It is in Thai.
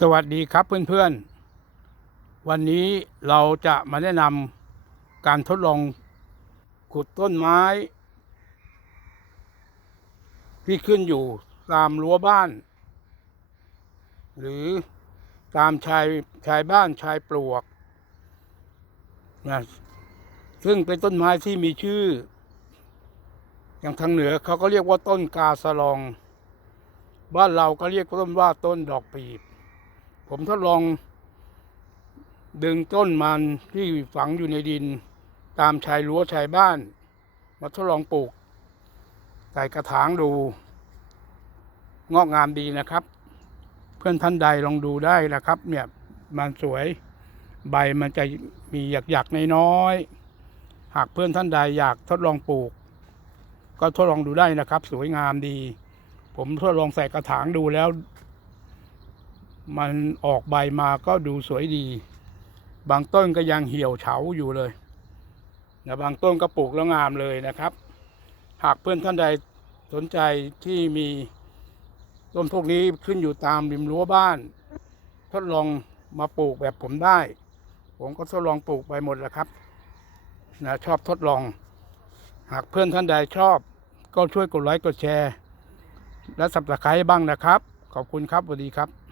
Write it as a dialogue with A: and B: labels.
A: สวัสดีครับเพื่อนๆ วันนี้เราจะมาแนะนำการทดลองขุดต้นไม้ ที่ขึ้นอยู่ตามรั้วบ้าน หรือตามชายชายบ้านชายปลวกนะซึ่งเป็นต้นไม้ที่มีชื่อ อย่างทางเหนือเขาก็เรียกว่าต้นกาสลอง บ้านเราก็เรียกต้นว่าต้นดอกปีบ ผมทดลอง ดึงต้นมันที่ฝังอยู่ในดิน ตามชายรั้วชายบ้าน มาทดลองปลูก ใส่กระถางดู งอกงามดีนะครับ เพื่อนท่านใดลองดูได้นะครับ เนี่ยมันสวยใบมันจะมีหยักๆน้อยๆหากเพื่อนท่านใดอยากทดลองปลูก ก็ทดลองดูได้นะครับ สวยงามดี ผมทดลองใส่กระถางดูแล้ว มันออกใบมาก็ดูสวยดี บางต้นก็ยังเหี่ยวเฉาอยู่เลยนะบางต้นก็ปลูกแล้วงามเลยนะครับ หากเพื่อนท่านใดสนใจที่มีต้นพวกนี้ขึ้นอยู่ตามริมรั้วบ้าน ทดลองมาปลูกแบบผมได้ ผมก็ทดลองปลูกไปหมดแล้วครับนะชอบทดลอง หากเพื่อนท่านใดชอบ ก็ช่วยกดไลค์กดแชร์ และสับสไครต์บ้างนะครับ ขอบคุณครับสวัสดีครับ